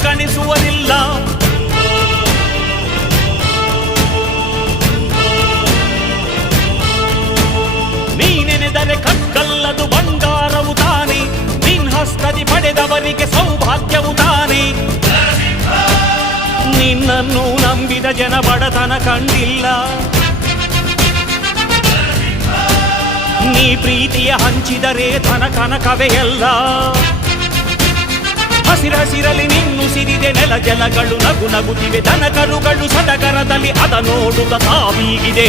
ಕಡೆಗಣಿಸುವುದಿಲ್ಲ. ನೀನೆನೆದರೆ ಕಕ್ಕಲ್ಲದು ಬಂಗಾರವು ತಾನೆ, ನಿನ್ ಹಸ್ತದಿ ಪಡೆದವರಿಗೆ ಸೌಭಾಗ್ಯವು ತಾನೆ. ನಿನ್ನನ್ನು ನಂಬಿದ ಜನ ಬಡತನ ಕಂಡಿಲ್ಲ. ನೀ ಪ್ರೀತಿಯ ಹಂಚಿದರೆ ಧನ ಕನಕವೇ ಎಲ್ಲ. ಹಸಿರಸಿರಲಿ ನಿನ್ನು ಸಿರಿದೆ ನೆಲ ಜಲಗಳು ನಗು ನಗುತ್ತಿವೆ. ದನ ಕರುಗಳು ಸಡಗರದಲ್ಲಿ ಅದ ನೋಡುತ್ತ ತಾವೀಗಿದೆ.